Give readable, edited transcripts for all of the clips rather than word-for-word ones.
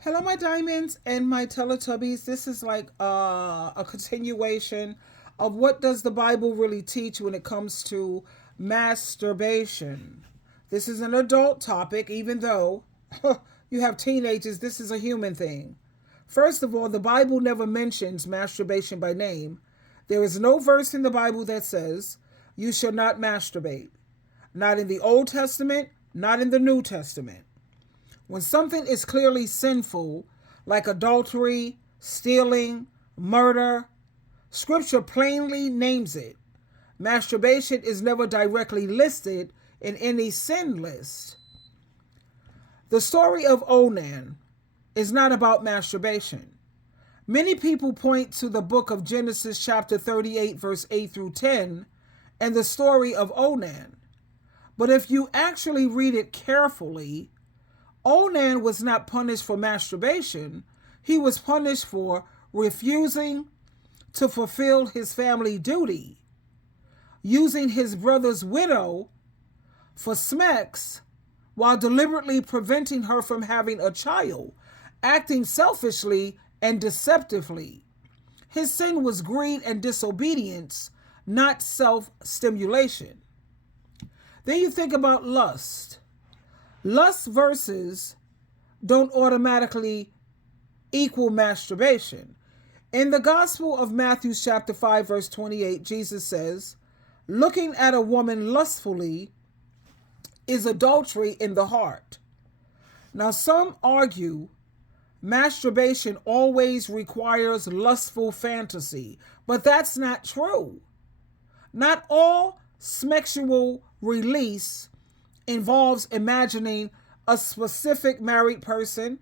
Hello, my diamonds and my Teletubbies. This is like a continuation of what does the Bible really teach when it comes to masturbation. This is an adult topic, even though you have teenagers, this is a human thing. First of all, the Bible never mentions masturbation by name. There is no verse in the Bible that says you shall not masturbate. Not in the Old Testament, not in the New Testament. When something is clearly sinful, like adultery, stealing, murder, Scripture plainly names it. Masturbation is never directly listed in any sin list. The story of Onan is not about masturbation. Many people point to the book of Genesis, chapter 38, verse 8 through 10, and the story of Onan. But if you actually read it carefully, Onan was not punished for masturbation. He was punished for refusing to fulfill his family duty, using his brother's widow for smecks while deliberately preventing her from having a child, acting selfishly and deceptively. His sin was greed and disobedience, not self-stimulation. Then you think about lust. Lust verses don't automatically equal masturbation. In the Gospel of Matthew chapter 5 verse 28, Jesus says, looking at a woman lustfully is adultery in the heart. Now some argue masturbation always requires lustful fantasy, but that's not true. Not all sexual release involves imagining a specific married person.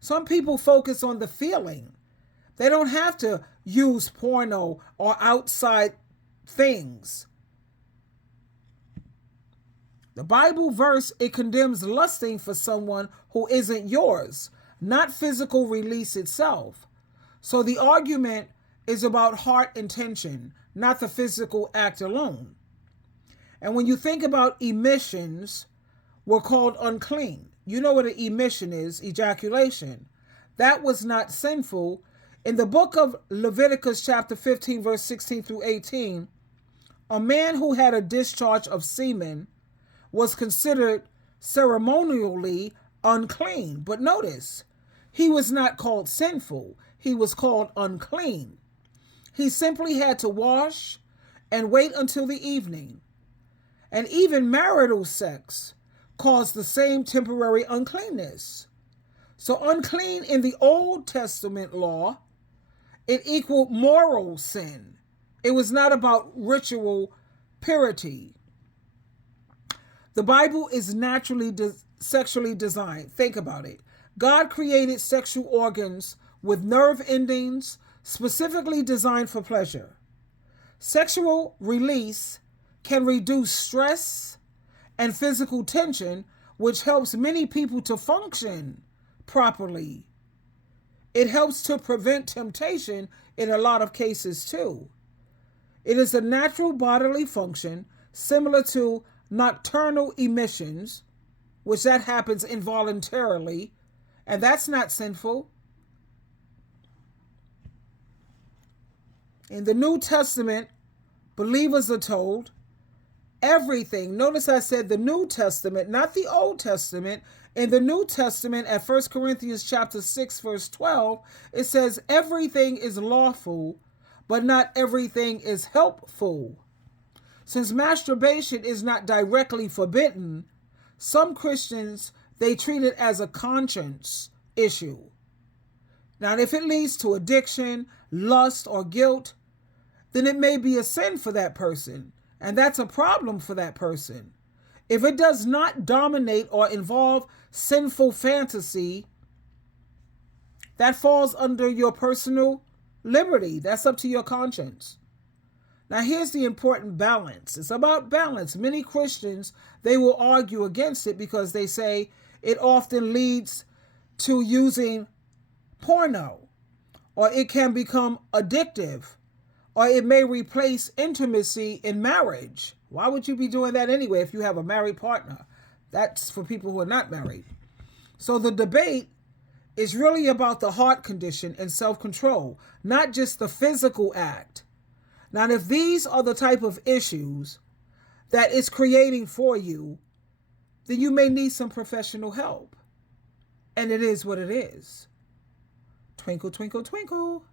Some people focus on the feeling. They don't have to use porno or outside things. The Bible verse, it condemns lusting for someone who isn't yours, not physical release itself. So the argument is about heart intention, not the physical act alone. And when you think about emissions, were called unclean. You know what an emission is, ejaculation. That was not sinful. In the book of Leviticus chapter 15 verse 16 through 18, a man who had a discharge of semen was considered ceremonially unclean. But notice, he was not called sinful. He was called unclean. He simply had to wash and wait until the evening. And even marital sex caused the same temporary uncleanness. So unclean in the Old Testament law, it equaled moral sin. It was not about ritual purity. The Bible is naturally sexually designed. Think about it. God created sexual organs with nerve endings specifically designed for pleasure. Sexual release can reduce stress and physical tension, which helps many people to function properly. It helps to prevent temptation in a lot of cases too. It is a natural bodily function similar to nocturnal emissions, which that happens involuntarily, and that's not sinful. In the New Testament, believers are told everything. Notice I said the New Testament, not the Old Testament. In the New Testament, at 1 Corinthians chapter 6, verse 12, it says everything is lawful, but not everything is helpful. Since masturbation is not directly forbidden, some Christians, they treat it as a conscience issue. Now, if it leads to addiction, lust, or guilt, then it may be a sin for that person. And that's a problem for that person. If it does not dominate or involve sinful fantasy, that falls under your personal liberty. That's up to your conscience. Now, here's the important balance. It's about balance. Many Christians, they will argue against it because they say it often leads to using porno, or it can become addictive, or it may replace intimacy in marriage. Why would you be doing that anyway if you have a married partner? That's for people who are not married. So the debate It's really about the heart condition and self-control, not just the physical act. Now, if these are the type of issues that it's creating for you, then you may need some professional help. And it is what it is. Twinkle, twinkle, twinkle.